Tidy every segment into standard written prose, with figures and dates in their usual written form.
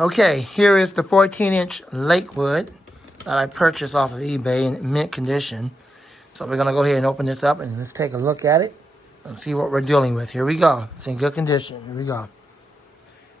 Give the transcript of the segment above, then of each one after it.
Okay, here is the 14-inch Lakewood that I purchased off of eBay in mint condition. So we're gonna go ahead and open this up and let's take a look at it and see what we're dealing with. Here we go. It's in good condition. Here we go.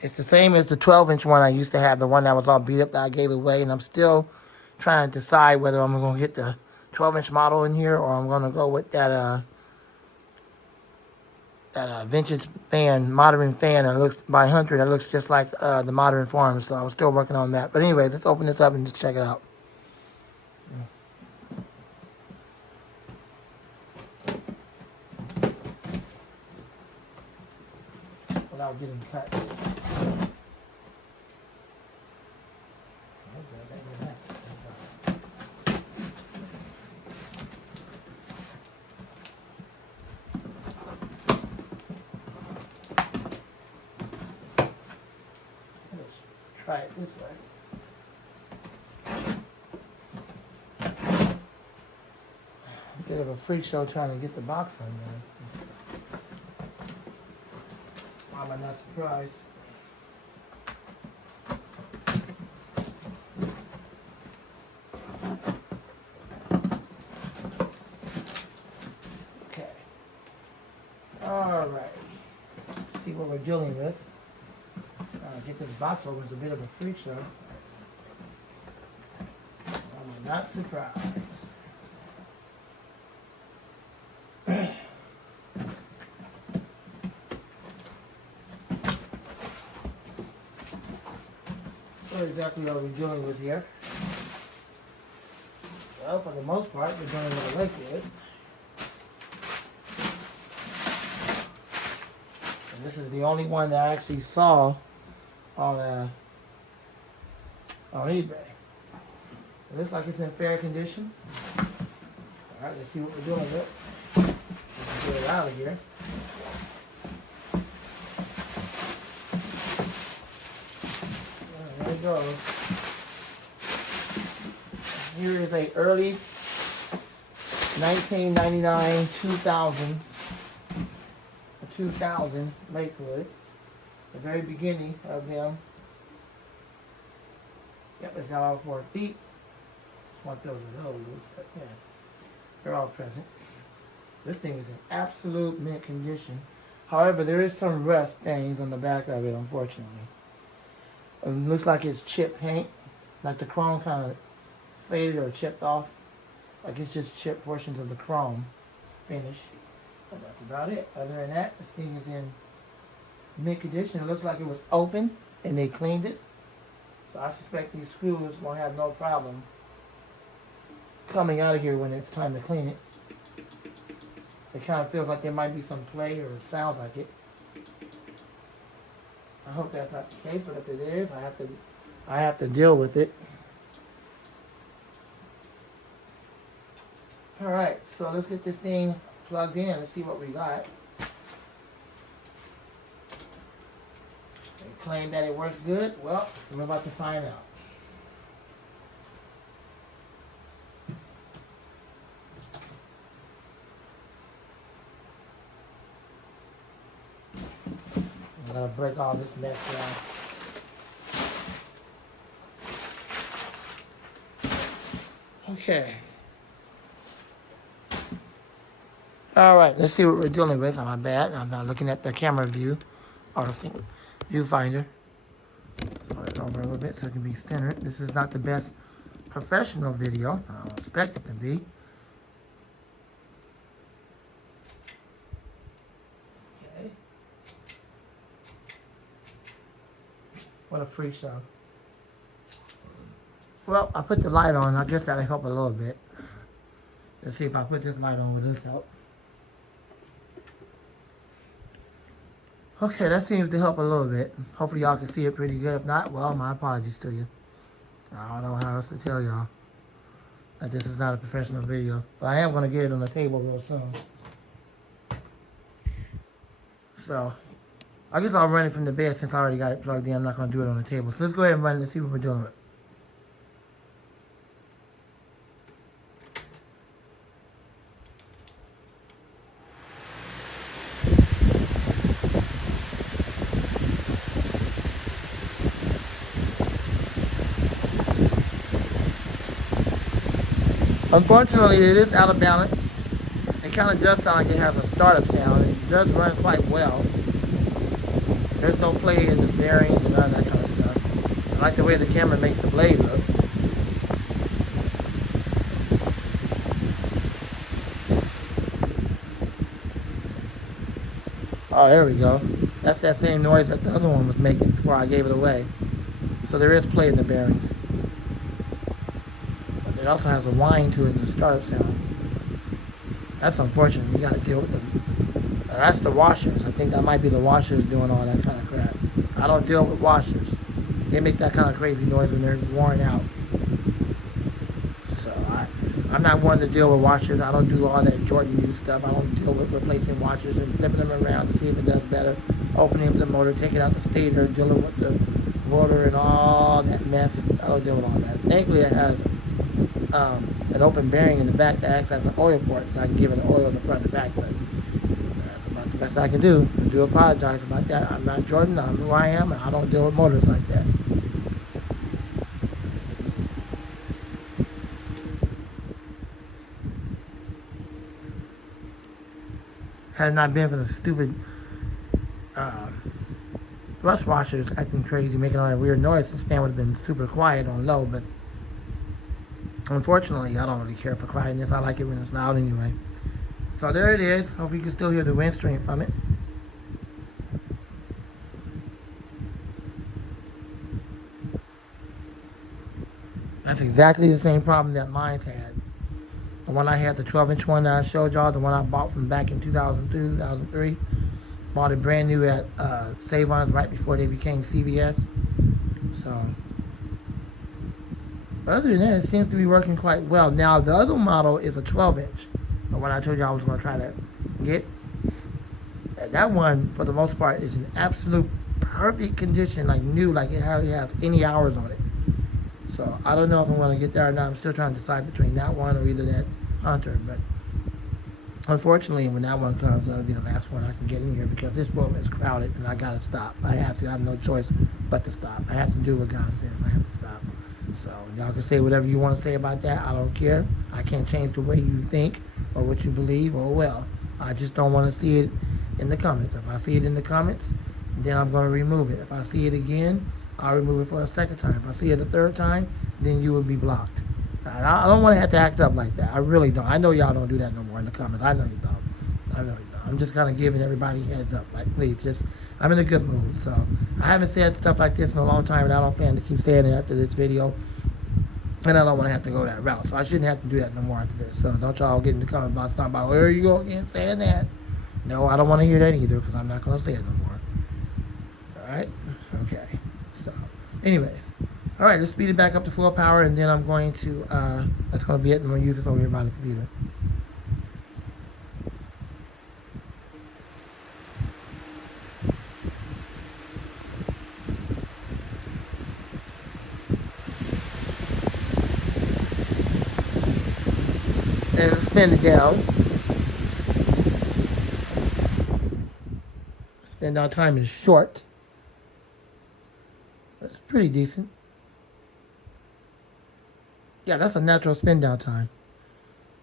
It's the same as the 12-inch one I used to have, the one that was all beat up that I gave away, and I'm still trying to decide whether I'm gonna get the 12-inch model in here or I'm gonna go with that vintage fan, modern fan that looks by Hunter that looks just like the modern farm. So I'm still working on that. But anyways, let's open this up and just check it out. Without getting cut. Let's try it this way. A bit of a freak show trying to get the box on there. Why am I not surprised? Okay. All right. Let's see what we're dealing with. Get this box open. It's a bit of a freak show. I'm not surprised. What exactly are we dealing with here? Well, for the most part, we're dealing with a Lakewood. And this is the only one that I actually saw on eBay. It looks like it's in fair condition. All right, let's see what we're doing with it. Let's get it out of here. There it goes. Here is a early 1999 2000 Lakewood. The very beginning of them. Yep, it's got all 4 feet. This one feels a little loose, but yeah, they're all present. This thing is in absolute mint condition. However, there is some rust stains on the back of it, unfortunately. It looks like it's chipped paint, like the chrome kind of faded or chipped off. Like it's just chipped portions of the chrome finish. But that's about it. Other than that, this thing is in mint condition. It looks like it was open and they cleaned it. So I suspect these screws won't have no problem coming out of here when it's time to clean it. It kind of feels like there might be some play, or it sounds like it. I hope that's not the case, but if it is, I have to deal with it. All right, so let's get this thing plugged in. Let's see what we got. They claim that it works good. Well, we're about to find out. I'm gonna break all this mess down. Okay. All right, let's see what we're dealing with. My bad. I'm not looking at the camera view or the viewfinder. Slide it over a little bit so it can be centered. This is not the best professional video. I don't expect it to be. Okay. What a freak show. Well, I put the light on. I guess that'll help a little bit. Let's see if I put this light on, will this help? Okay, that seems to help a little bit. Hopefully y'all can see it pretty good. If not, well, my apologies to you. I don't know how else to tell y'all that this is not a professional video. But I am going to get it on the table real soon. So, I guess I'll run it from the bed since I already got it plugged in. I'm not going to do it on the table. So let's go ahead and run it and see what we're dealing with. Unfortunately, it is out of balance. It kind of does sound like it has a startup sound. It does run quite well. There's no play in the bearings and all that kind of stuff. I like the way the camera makes the blade look. Oh, there we go. That's that same noise that the other one was making before I gave it away. So there is play in the bearings. But it also has a whine to it in the startup sound. That's unfortunate. You got to deal with them. That's the washers. I think that might be the washers doing all that kind of crap. I don't deal with washers. They make that kind of crazy noise when they're worn out. So I'm not one to deal with washers. I don't do all that Jordan use stuff. I don't deal with replacing washers and flipping them around to see if it does better. Opening up the motor, taking out the stator, dealing with the rotor and all that mess. I don't deal with all that. Thankfully, it has an open bearing in the back that acts as an oil port, so I can give it oil in the front and the back. But that's about the best I can do. I do apologize about that. I'm not Jordan. I'm who I am, and I don't deal with motors like that. Had it not been for the stupid rust washers acting crazy, making all that weird noise, the fan would have been super quiet on low. But unfortunately, I don't really care for quietness. I like it when it's loud anyway. So there it is. Hopefully you can still hear the wind stream from it. That's exactly the same problem that mine's had. The one I had, the 12-inch one that I showed y'all, the one I bought from back in 2002, 2003. Bought it brand new at Save-Ons right before they became CVS. So, other than that, it seems to be working quite well. Now, the other model is a 12-inch. The one I told you I was going to try to get. That one, for the most part, is in absolute perfect condition, like new, like it hardly has any hours on it. So, I don't know if I'm going to get there or not. I'm still trying to decide between that one or either that Hunter. But unfortunately, when that one comes, that'll be the last one I can get in here because this room is crowded and I got to stop. I have to. I have no choice but to stop. I have to do what God says. I have to stop. So, y'all can say whatever you want to say about that. I don't care. I can't change the way you think or what you believe or well. I just don't want to see it in the comments. If I see it in the comments, then I'm going to remove it. If I see it again, I'll remove it for a second time. If I see it a third time, then you will be blocked. I don't want to have to act up like that. I really don't. I know y'all don't do that no more in the comments. I know you don't. I know you don't. I'm just kind of giving everybody heads up. Like, please, just, I'm in a good mood. So, I haven't said stuff like this in a long time, and I don't plan to keep saying it after this video. And I don't want to have to go that route. So, I shouldn't have to do that no more after this. So, don't y'all get in the comments about stuff about, where you go again saying that. No, I don't want to hear that either, because I'm not going to say it no more. Alright? Okay. So, anyways. Alright, let's speed it back up to full power, and then I'm going to, that's going to be it. I'm going to use this over here by the computer. And spin it down. Spin down time is short. That's pretty decent. Yeah, that's a natural spin down time.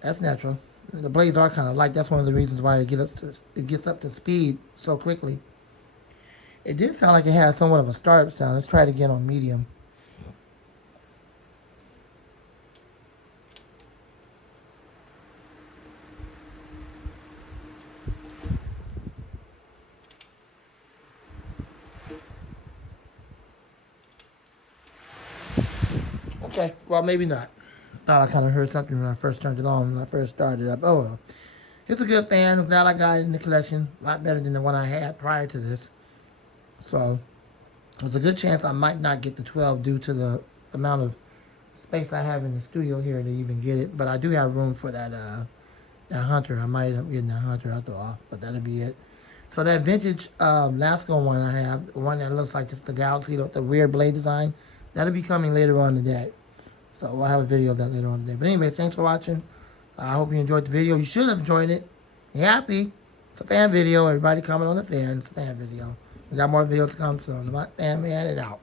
That's natural. The blades are kind of light. That's one of the reasons why it gets up to speed so quickly. It did sound like it had somewhat of a startup sound. Let's try it again on medium. Okay, well, maybe not. Thought I kind of heard something when I first turned it on, when I first started it up. Oh, well. It's a good fan. I'm glad I got it in the collection. A lot better than the one I had prior to this. So, there's a good chance I might not get the 12 due to the amount of space I have in the studio here to even get it. But I do have room for that Hunter. I might end up getting that Hunter after all, but that'll be it. So that vintage Lasco one I have, the one that looks like just the Galaxy, the weird blade design, that'll be coming later on today. So we'll have a video of that later on today. But anyway, thanks for watching. I hope you enjoyed the video. You should have enjoyed it. You happy? It's a fan video. Everybody comment on the fan. It's a fan video. We got more videos to come soon. The Fan Man is out.